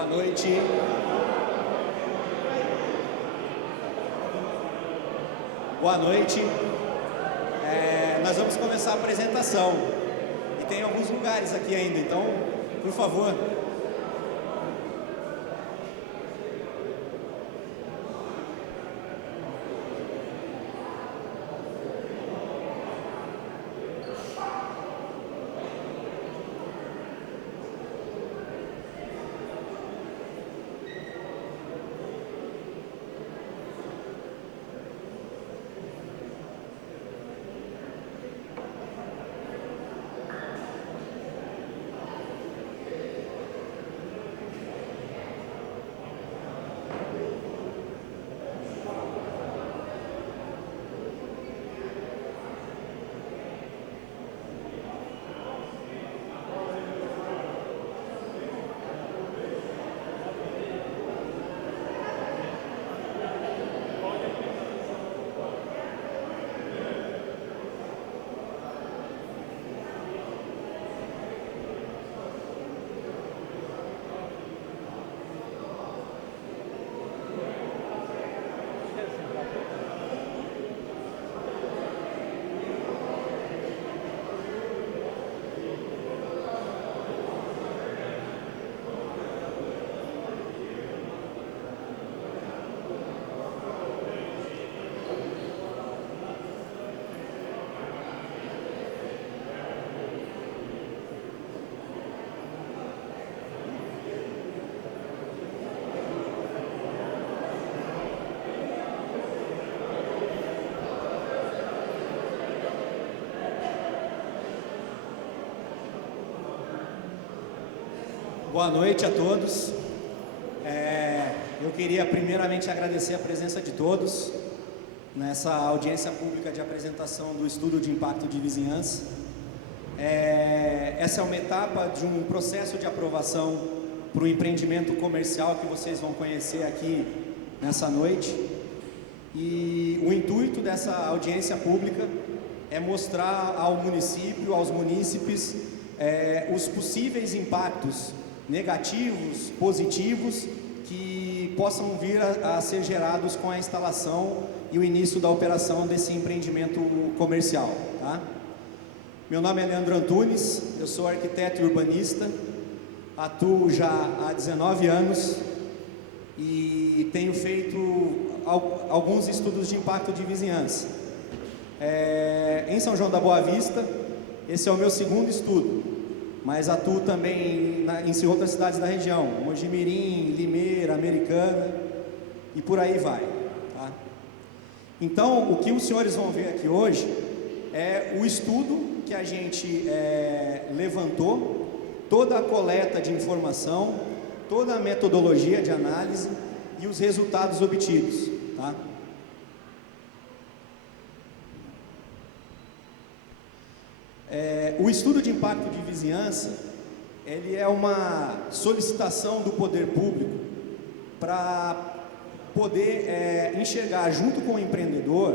Boa noite. Boa noite. Nós vamos começar a apresentação. E tem alguns lugares aqui ainda, então, por favor. Boa noite a todos. Eu queria primeiramente agradecer a presença de todos nessa audiência pública de apresentação do Estudo de Impacto de Vizinhança. Essa é uma etapa de um processo de aprovação para o empreendimento comercial que vocês vão conhecer aqui nessa noite. E o intuito dessa audiência pública é mostrar ao município, aos munícipes, os possíveis impactos negativos, positivos, que possam vir a ser gerados com a instalação e o início da operação desse empreendimento comercial, tá? Meu nome é Leandro Antunes, eu sou arquiteto e urbanista, atuo já há 19 anos e tenho feito alguns estudos de impacto de vizinhança. Em São João da Boa Vista, esse é o meu segundo estudo, mas atuo também em outras cidades da região, Mojimirim, Limeira, Americana e por aí vai, tá? Então, o que os senhores vão ver aqui hoje é o estudo que a gente levantou, toda a coleta de informação, toda a metodologia de análise e os resultados obtidos, tá? O estudo de impacto de vizinhança, ele é uma solicitação do poder público para poder enxergar junto com o empreendedor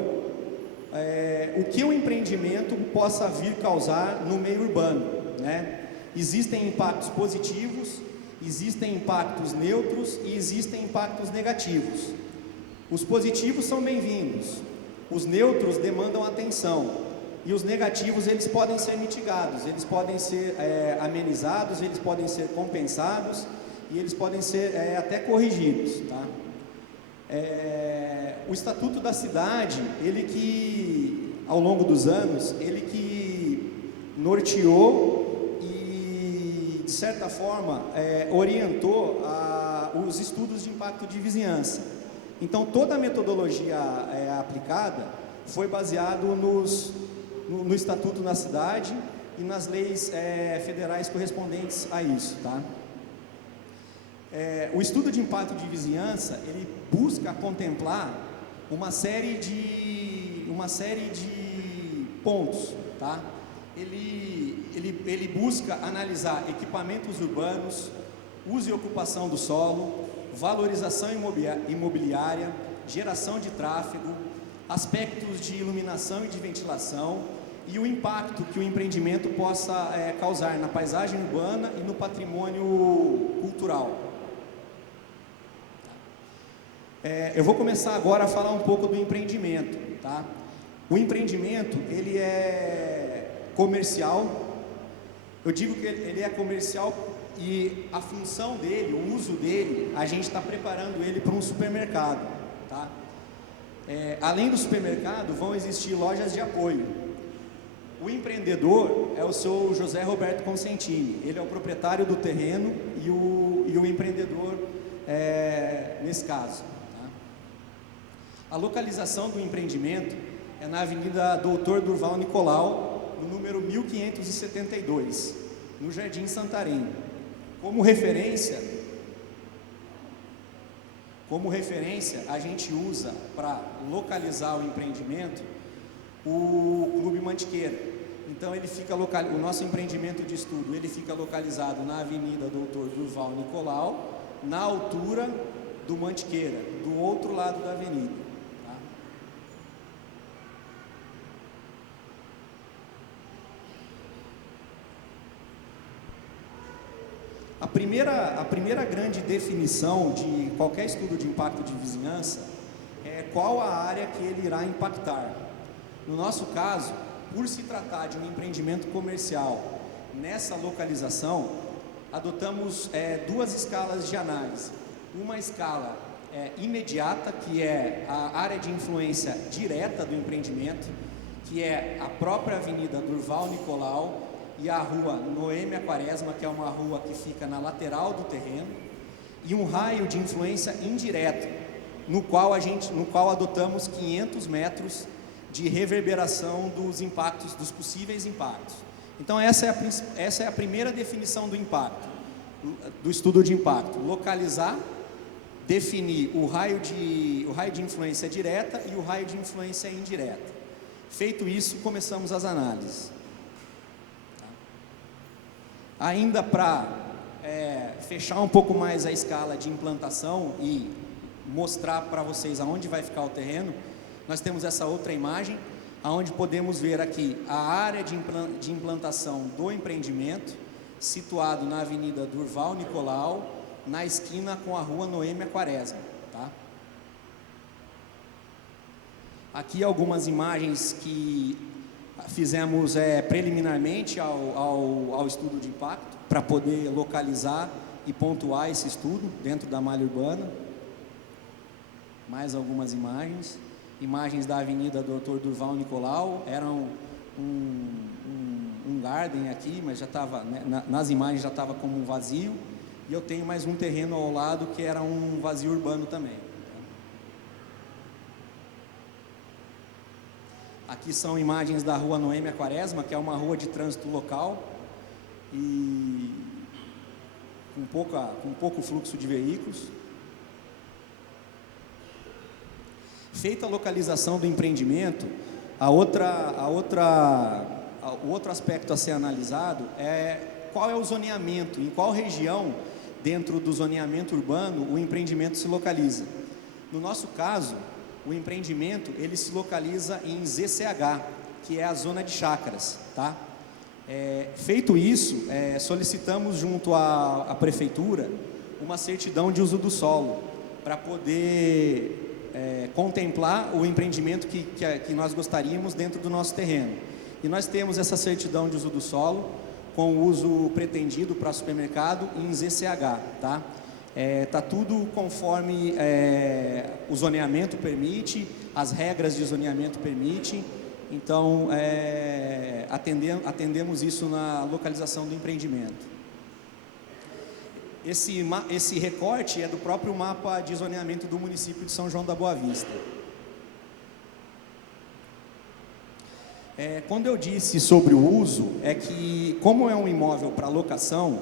o que o empreendimento possa vir causar no meio urbano, né? Existem impactos positivos, existem impactos neutros e existem impactos negativos. Os positivos são bem-vindos, os neutros demandam atenção. E os negativos, eles podem ser mitigados, eles podem ser amenizados, eles podem ser compensados e eles podem ser até corrigidos, tá? O Estatuto da Cidade, ele que, ao longo dos anos, ele que norteou e, de certa forma, orientou os estudos de impacto de vizinhança. Então, toda a metodologia aplicada foi baseado no Estatuto da Cidade e nas leis federais correspondentes a isso, tá? O estudo de impacto de vizinhança, ele busca contemplar uma série de pontos, tá? Ele busca analisar equipamentos urbanos, uso e ocupação do solo, valorização imobiliária, geração de tráfego, aspectos de iluminação e de ventilação e o impacto que o empreendimento possa causar na paisagem urbana e no patrimônio cultural. Eu vou começar agora a falar um pouco do empreendimento, tá? O empreendimento, ele é comercial. Eu digo que ele é comercial e a função dele, o uso dele, a gente está preparando ele para um supermercado, tá? Além do supermercado, vão existir lojas de apoio. O empreendedor é o seu José Roberto Consentini, ele é o proprietário do terreno e o empreendedor nesse caso. Tá? A localização do empreendimento é na Avenida Doutor Durval Nicolau, no número 1572, no Jardim Santarém. Como referência, a gente usa para localizar o empreendimento o Clube Mantiqueira. Então o nosso empreendimento de estudo, ele fica localizado na Avenida Doutor Durval Nicolau, na altura do Mantiqueira, do outro lado da avenida. A primeira grande definição de qualquer estudo de impacto de vizinhança é qual a área que ele irá impactar. No nosso caso, por se tratar de um empreendimento comercial nessa localização, adotamos duas escalas de análise. Uma escala imediata, que é a área de influência direta do empreendimento, que é a própria Avenida Durval Nicolau e a rua Noêmia Quaresma, que é uma rua que fica na lateral do terreno, e um raio de influência indireto, no qual adotamos 500 metros de reverberação dos impactos, dos possíveis impactos. Então essa é a primeira definição do impacto, do estudo de impacto: localizar, definir o raio de influência direta e o raio de influência indireta. Feito isso, começamos as análises. Ainda para fechar um pouco mais a escala de implantação e mostrar para vocês aonde vai ficar o terreno, nós temos essa outra imagem, onde podemos ver aqui a área de implantação do empreendimento, situado na Avenida Durval Nicolau, na esquina com a rua Noêmia Quaresma. Tá? Aqui algumas imagens que fizemos preliminarmente ao estudo de impacto, para poder localizar e pontuar esse estudo dentro da malha urbana. Mais algumas imagens da Avenida Doutor Durval Nicolau. Era um garden aqui, mas já estava, nas imagens já estava como um vazio, e eu tenho mais um terreno ao lado que era um vazio urbano também. Aqui são imagens da rua Noêmia Quaresma, que é uma rua de trânsito local e com pouco fluxo de veículos. Feita a localização do empreendimento, o outro aspecto a ser analisado é qual é o zoneamento, em qual região dentro do zoneamento urbano o empreendimento se localiza. No nosso caso, o empreendimento ele se localiza em ZCH, que é a zona de chácaras, tá? Feito isso, solicitamos junto à prefeitura uma certidão de uso do solo para poder contemplar o empreendimento que nós gostaríamos dentro do nosso terreno. E nós temos essa certidão de uso do solo com o uso pretendido para supermercado em ZCH, tá? Tá tudo conforme o zoneamento permite, as regras de zoneamento permitem. Então atendemos isso na localização do empreendimento. Esse recorte é do próprio mapa de zoneamento do município de São João da Boa Vista. Quando eu disse sobre o uso, é que como é um imóvel para locação,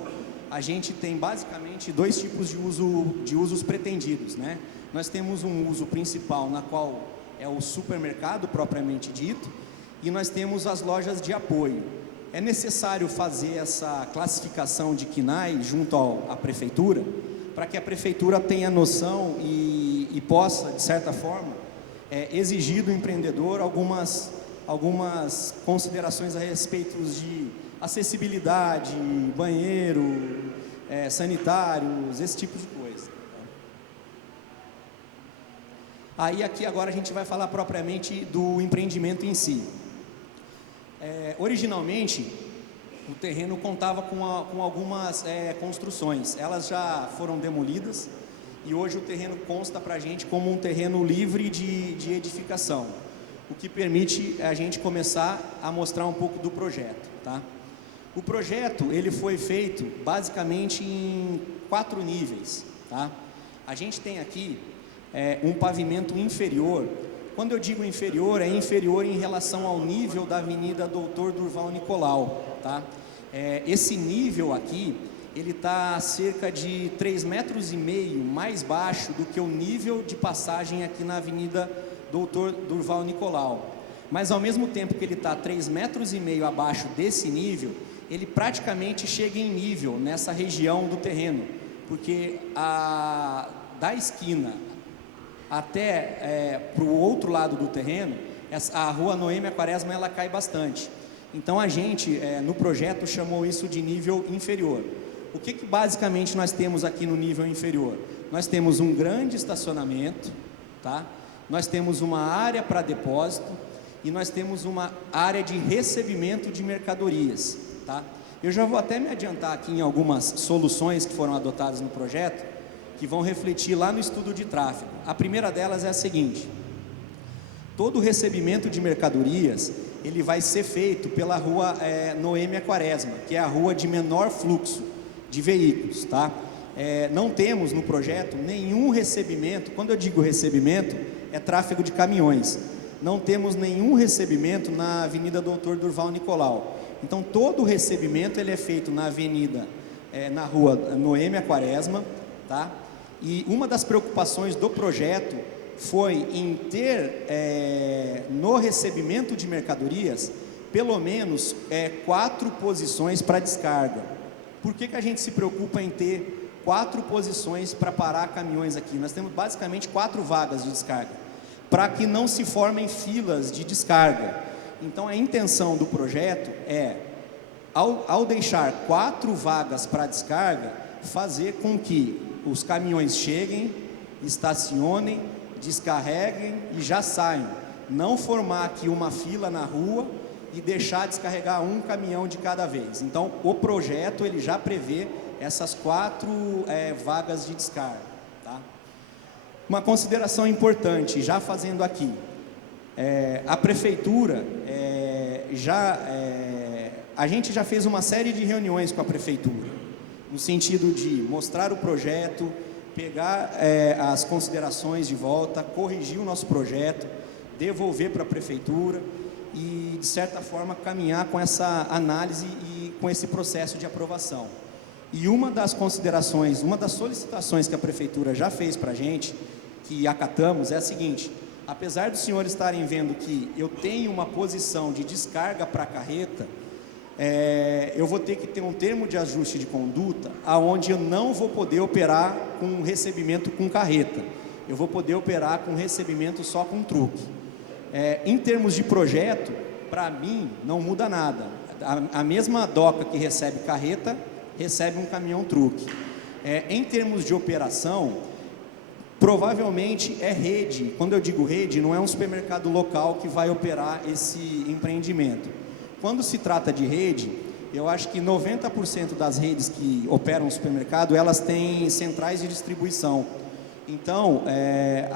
a gente tem basicamente dois tipos de usos pretendidos, né? Nós temos um uso principal, na qual é o supermercado propriamente dito, e nós temos as lojas de apoio. É necessário fazer essa classificação de KNAI junto à prefeitura, para que a prefeitura tenha noção e possa, de certa forma, exigir do empreendedor algumas considerações a respeito de acessibilidade, banheiro, sanitários, esse tipo de coisa. Aí aqui agora a gente vai falar propriamente do empreendimento em si. Originalmente, o terreno contava com algumas construções, elas já foram demolidas e hoje o terreno consta para a gente como um terreno livre de edificação, o que permite a gente começar a mostrar um pouco do projeto, tá? O projeto ele foi feito basicamente em 4 níveis, tá? A gente tem aqui um pavimento inferior. Quando eu digo inferior, é inferior em relação ao nível da Avenida Doutor Durval Nicolau, tá? Esse nível aqui, ele está cerca de 3,5 metros mais baixo do que o nível de passagem aqui na Avenida Doutor Durval Nicolau. Mas ao mesmo tempo que ele está 3,5 metros abaixo desse nível, ele praticamente chega em nível nessa região do terreno, porque da esquina até para o outro lado do terreno, a rua Noêmia Quaresma ela cai bastante. Então a gente no projeto chamou isso de nível inferior. O que basicamente nós temos aqui no nível inferior? Nós temos um grande estacionamento, tá? Nós temos uma área para depósito e nós temos uma área de recebimento de mercadorias, tá? Eu já vou até me adiantar aqui em algumas soluções que foram adotadas no projeto, que vão refletir lá no estudo de tráfego. A primeira delas é a seguinte: todo o recebimento de mercadorias, ele vai ser feito pela rua Noêmia Quaresma, que é a rua de menor fluxo de veículos, tá? Não temos no projeto nenhum recebimento. Quando eu digo recebimento, é tráfego de caminhões. Não temos nenhum recebimento na Avenida Doutor Durval Nicolau. Então todo o recebimento ele é feito na avenida, na rua Noêmia Quaresma, tá? E uma das preocupações do projeto foi em ter no recebimento de mercadorias pelo menos 4 posições para descarga. Por que a gente se preocupa em ter 4 posições para parar caminhões aqui? Nós temos basicamente 4 vagas de descarga, para que não se formem filas de descarga. Então a intenção do projeto é, ao deixar 4 vagas para descarga, fazer com que os caminhões cheguem, estacionem, descarreguem e já saiam. Não formar aqui uma fila na rua e deixar descarregar um caminhão de cada vez. Então o projeto ele já prevê essas 4 vagas de descarga, tá? Uma consideração importante, já fazendo aqui, a prefeitura a gente já fez uma série de reuniões com a prefeitura, no sentido de mostrar o projeto, pegar as considerações de volta, corrigir o nosso projeto, devolver para a prefeitura e, de certa forma, caminhar com essa análise e com esse processo de aprovação. E uma das considerações, uma das solicitações que a prefeitura já fez para a gente, que acatamos, é a seguinte: apesar dos senhores estarem vendo que eu tenho uma posição de descarga para a carreta, eu vou ter que ter um termo de ajuste de conduta, aonde eu não vou poder operar com recebimento com carreta, eu vou poder operar com recebimento só com truque. Em termos de projeto, para mim não muda nada. A mesma doca que recebe carreta, recebe um caminhão truque. Em termos de operação, provavelmente é rede. Quando eu digo rede, não é um supermercado local que vai operar esse empreendimento. Quando se trata de rede, eu acho que 90% das redes que operam o supermercado, elas têm centrais de distribuição. Então,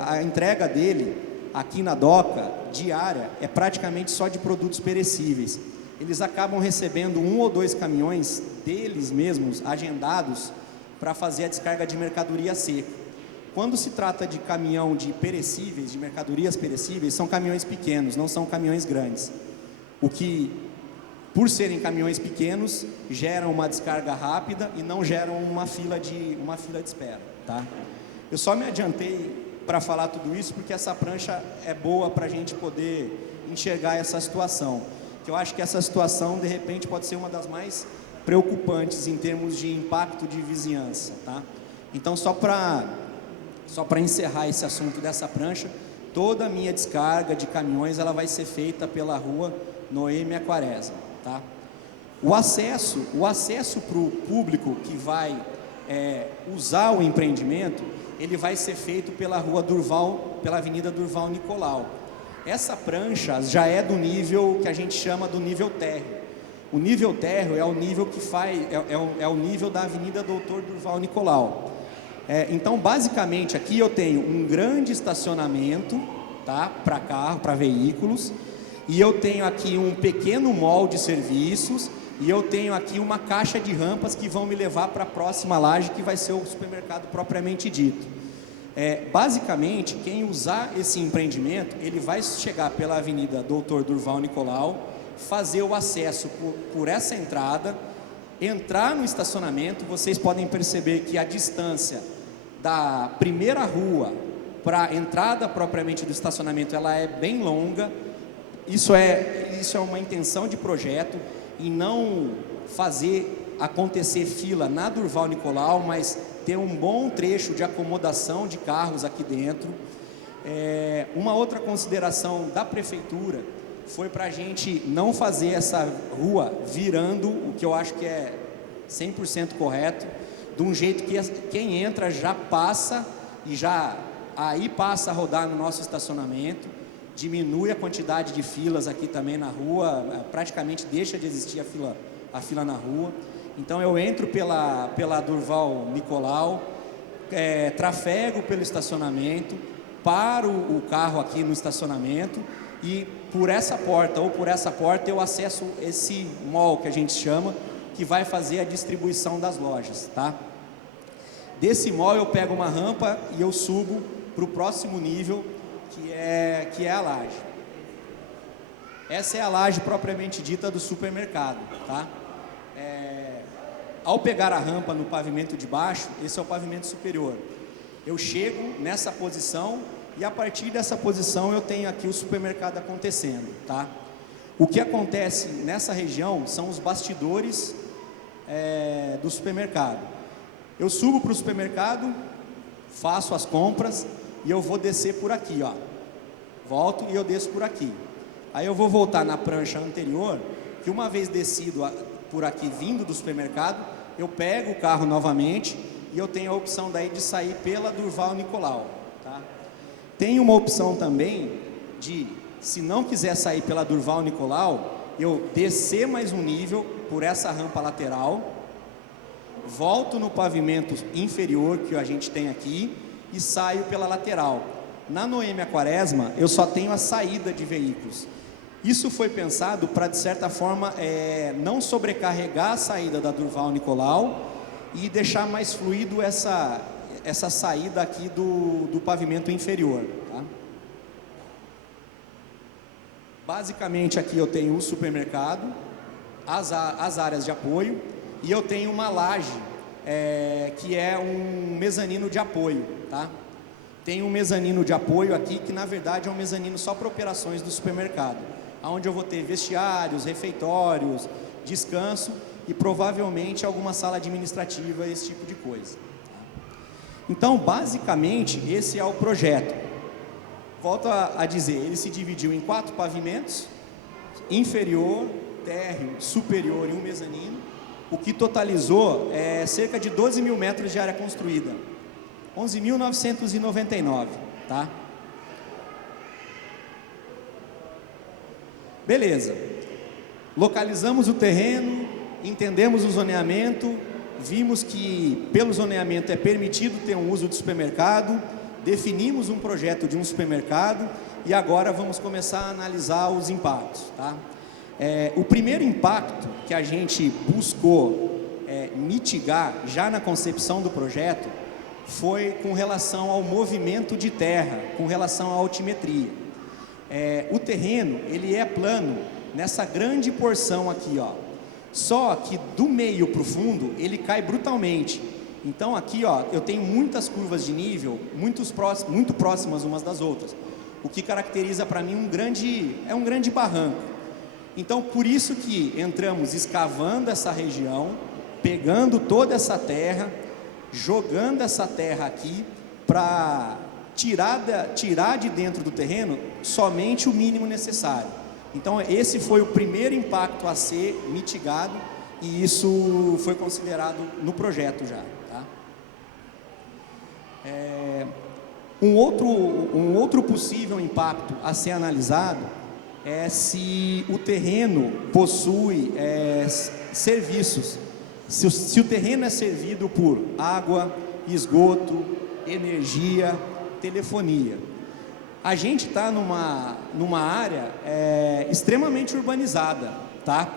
a entrega dele, aqui na doca, diária, é praticamente só de produtos perecíveis. Eles acabam recebendo 1 ou 2 caminhões deles mesmos, agendados, para fazer a descarga de mercadoria seca. Quando se trata de caminhão de perecíveis, de mercadorias perecíveis, são caminhões pequenos, não são caminhões grandes. O que, por serem caminhões pequenos, geram uma descarga rápida e não geram uma fila de espera, tá? Eu só me adiantei para falar tudo isso porque essa prancha é boa para a gente poder enxergar essa situação, que eu acho que essa situação de repente pode ser uma das mais preocupantes em termos de impacto de vizinhança, tá? Então só para encerrar esse assunto dessa prancha, toda a minha descarga de caminhões ela vai ser feita pela rua Noêmia Quaresma, tá? O acesso para o público que vai usar o empreendimento, ele vai ser feito pela rua Durval, pela Avenida Durval Nicolau. Essa prancha já é do nível que a gente chama do nível térreo. O nível térreo é o nível que é o nível da Avenida Doutor Durval Nicolau. Então, basicamente, aqui eu tenho um grande estacionamento, tá, para carro, para veículos, e eu tenho aqui um pequeno mall de serviços, e eu tenho aqui uma caixa de rampas que vão me levar para a próxima laje, que vai ser o supermercado propriamente dito. Basicamente, quem usar esse empreendimento, ele vai chegar pela Avenida Doutor Durval Nicolau, fazer o acesso por essa entrada, entrar no estacionamento. Vocês podem perceber que a distância da primeira rua para a entrada propriamente do estacionamento, ela é bem longa. Isso é uma intenção de projeto, e não fazer acontecer fila na Durval Nicolau, mas ter um bom trecho de acomodação de carros aqui dentro. Uma outra consideração da prefeitura foi para a gente não fazer essa rua virando, o que eu acho que é 100% correto, de um jeito que quem entra já passa e aí passa a rodar no nosso estacionamento, diminui a quantidade de filas aqui também na rua, praticamente deixa de existir a fila na rua. Então eu entro pela Durval Nicolau, trafego pelo estacionamento, paro o carro aqui no estacionamento, e por essa porta ou por essa porta eu acesso esse mall que a gente chama, que vai fazer a distribuição das lojas, tá? Desse mall eu pego uma rampa e eu subo para o próximo nível, que é a laje. Essa é a laje propriamente dita do supermercado, tá? Ao pegar a rampa no pavimento de baixo, esse é o pavimento superior. Eu chego nessa posição e a partir dessa posição eu tenho aqui o supermercado acontecendo, tá? O que acontece nessa região são os bastidores do supermercado. Eu subo para o supermercado, faço as compras e eu vou descer por aqui, ó. Volto e eu desço por aqui. Aí eu vou voltar na prancha anterior, que uma vez descido por aqui, vindo do supermercado, eu pego o carro novamente e eu tenho a opção daí de sair pela Durval Nicolau, tá? Tem uma opção também de, se não quiser sair pela Durval Nicolau, eu descer mais um nível por essa rampa lateral, volto no pavimento inferior que a gente tem aqui e saio pela lateral. Na Noêmia Quaresma, eu só tenho a saída de veículos. Isso foi pensado para, de certa forma, não sobrecarregar a saída da Durval Nicolau e deixar mais fluido essa saída aqui do pavimento inferior, tá? Basicamente, aqui eu tenho o supermercado, as áreas de apoio, e eu tenho uma laje, que é um mezanino de apoio, tá? Tem um mezanino de apoio aqui, que na verdade é um mezanino só para operações do supermercado, onde eu vou ter vestiários, refeitórios, descanso e provavelmente alguma sala administrativa, esse tipo de coisa. Então, basicamente, esse é o projeto. Volto a dizer, ele se dividiu em 4 pavimentos, inferior, térreo, superior e um mezanino, o que totalizou cerca de 12 mil metros de área construída, 11.999, tá? Beleza, localizamos o terreno, entendemos o zoneamento, vimos que pelo zoneamento é permitido ter um uso de supermercado, definimos um projeto de um supermercado e agora vamos começar a analisar os impactos, tá? O primeiro impacto que a gente buscou mitigar já na concepção do projeto foi com relação ao movimento de terra, com relação à altimetria. O terreno, ele é plano nessa grande porção aqui, ó. Só que do meio para o fundo, ele cai brutalmente. Então aqui, ó, eu tenho muitas curvas de nível, muito próximas umas das outras. O que caracteriza para mim um grande barranco. Então, por isso que entramos escavando essa região, pegando toda essa terra, jogando essa terra aqui para tirar de dentro do terreno somente o mínimo necessário. Então, esse foi o primeiro impacto a ser mitigado e isso foi considerado no projeto já, tá? Um outro possível impacto a ser analisado é se o terreno possui serviços, se o terreno é servido por água, esgoto, energia, telefonia. A gente está numa área extremamente urbanizada, tá?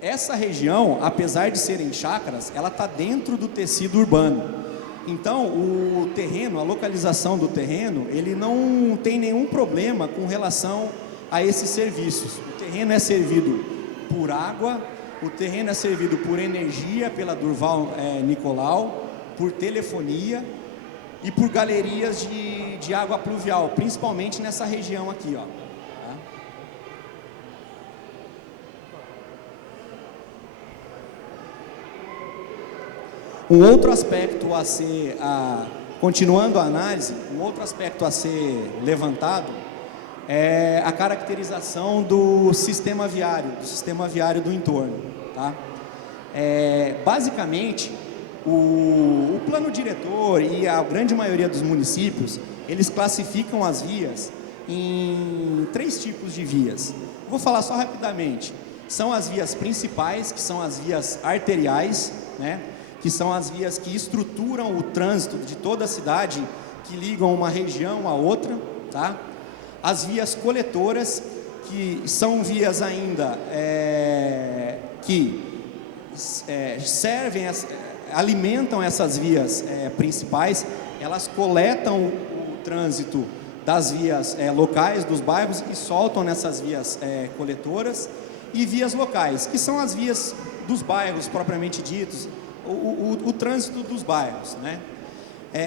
Essa região, apesar de serem chácaras, ela está dentro do tecido urbano. Então, o terreno, a localização do terreno, ele não tem nenhum problema com relação a esses serviços. O terreno é servido por água, o terreno é servido por energia pela Durval Nicolau, por telefonia e por galerias de água pluvial, principalmente nessa região aqui, ó. Um outro aspecto continuando a análise, um outro aspecto a ser levantado é a caracterização do sistema viário do entorno, tá? Basicamente, o plano diretor e a grande maioria dos municípios, eles classificam as vias em 3 tipos de vias. Vou falar só rapidamente. São as vias principais, que são as vias arteriais, né? Que são as vias que estruturam o trânsito de toda a cidade, que ligam uma região a outra, tá? As vias coletoras, que são vias ainda que alimentam essas vias principais, elas coletam o trânsito das vias locais, dos bairros, e soltam nessas vias coletoras, e vias locais, que são as vias dos bairros propriamente ditos, o trânsito dos bairros, né?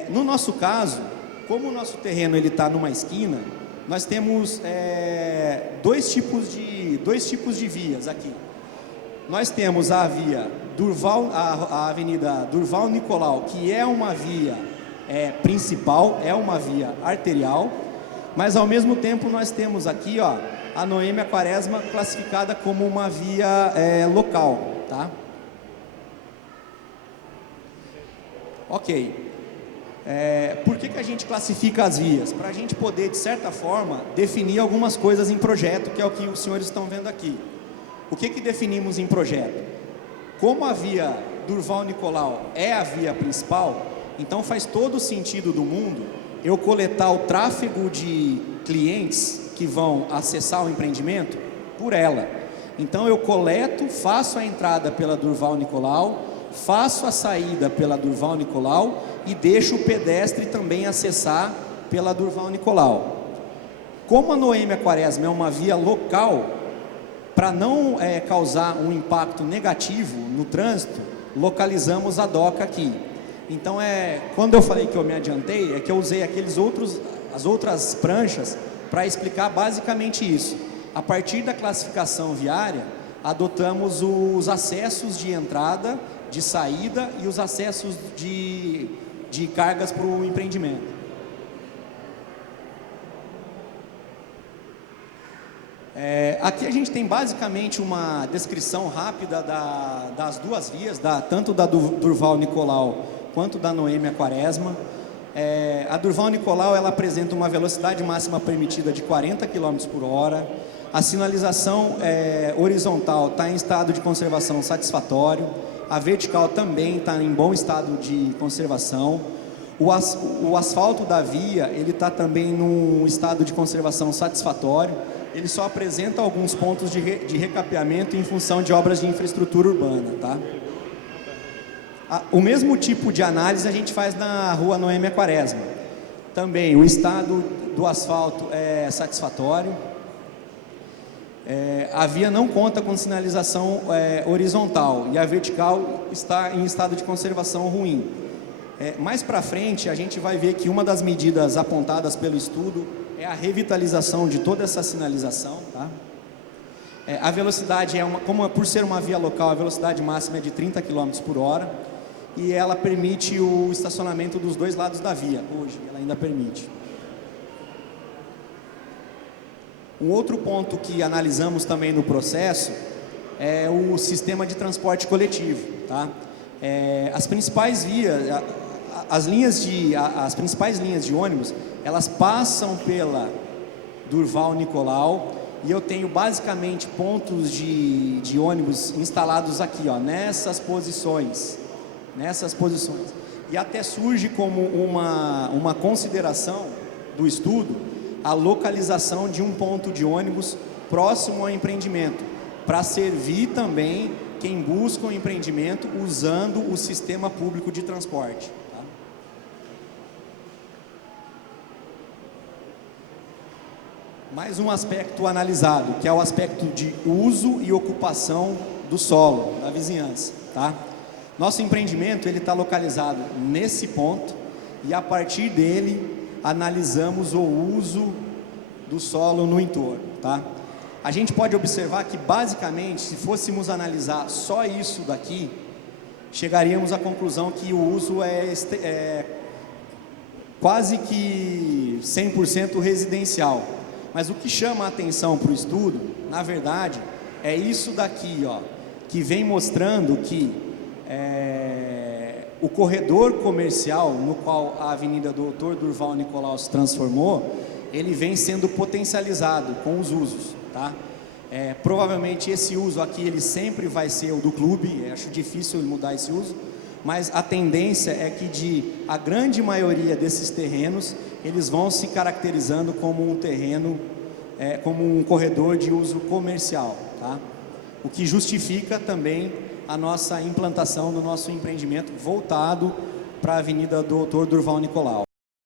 No nosso caso, como o nosso terreno está numa esquina, nós temos dois tipos de vias aqui. Nós temos a via Durval, a avenida Durval Nicolau, que é uma via principal, é uma via arterial, mas ao mesmo tempo nós temos aqui, ó, a Noêmia Quaresma classificada como uma via local, tá? Ok. Por que a gente classifica as vias? Para a gente poder, de certa forma, definir algumas coisas em projeto, que é o que os senhores estão vendo aqui. O que definimos em projeto? Como a via Durval Nicolau é a via principal, então faz todo o sentido do mundo eu coletar o tráfego de clientes que vão acessar o empreendimento por ela. Então eu coleto, faço a entrada pela Durval Nicolau, faço a saída pela Durval Nicolau e deixo o pedestre também acessar pela Durval Nicolau. Como a Noêmia Quaresma é uma via local, para não causar um impacto negativo no trânsito, localizamos a doca aqui. Então, quando eu falei que eu me adiantei, é que eu usei as outras pranchas para explicar basicamente isso. A partir da classificação viária, adotamos os acessos de entrada, de saída e os acessos de cargas para o empreendimento. Aqui a gente tem basicamente uma descrição rápida das duas vias, tanto da Durval Nicolau quanto da Noêmia Quaresma. A Durval Nicolau ela apresenta uma velocidade máxima permitida de 40 km por hora. A sinalização horizontal está em estado de conservação satisfatório. A vertical também está em bom estado de conservação. O asfalto da via ele está também num estado de conservação satisfatório. Ele só apresenta alguns pontos de recapeamento em função de obras de infraestrutura urbana, tá? O mesmo tipo de análise a gente faz na rua Noêmia Quaresma. Também o estado do asfalto é satisfatório. A via não conta com sinalização horizontal e a vertical está em estado de conservação ruim. Mais para frente a gente vai ver que uma das medidas apontadas pelo estudo é a revitalização de toda essa sinalização, tá? A velocidade por ser uma via local, a velocidade máxima é de 30 km por hora e ela permite o estacionamento dos dois lados da via. Hoje ela ainda permite. Um outro ponto que analisamos também no processo é o sistema de transporte coletivo, tá? As principais vias, as principais linhas de ônibus, elas passam pela Durval Nicolau, e eu tenho basicamente pontos de ônibus instalados aqui, ó, nessas posições, e até surge como uma consideração do estudo a localização de um ponto de ônibus próximo ao empreendimento, para servir também quem busca um empreendimento usando o sistema público de transporte. Tá? Mais um aspecto analisado, que é o aspecto de uso e ocupação do solo, da vizinhança. Tá? Nosso empreendimento está localizado nesse ponto e a partir dele analisamos o uso do solo no entorno. Tá? A gente pode observar que basicamente, se fôssemos analisar só isso daqui, chegaríamos à conclusão que o uso é quase que 100% residencial. Mas o que chama a atenção para o estudo, na verdade, é isso daqui, ó, que vem mostrando que o corredor comercial no qual a Avenida Doutor Durval Nicolau se transformou, ele vem sendo potencializado com os usos. Tá? Provavelmente esse uso aqui ele sempre vai ser o do clube, acho difícil mudar esse uso, mas a tendência é que a grande maioria desses terrenos, eles vão se caracterizando como um terreno, como um corredor de uso comercial. Tá? O que justifica também a nossa implantação do nosso empreendimento voltado para a Avenida Doutor Durval Nicolau.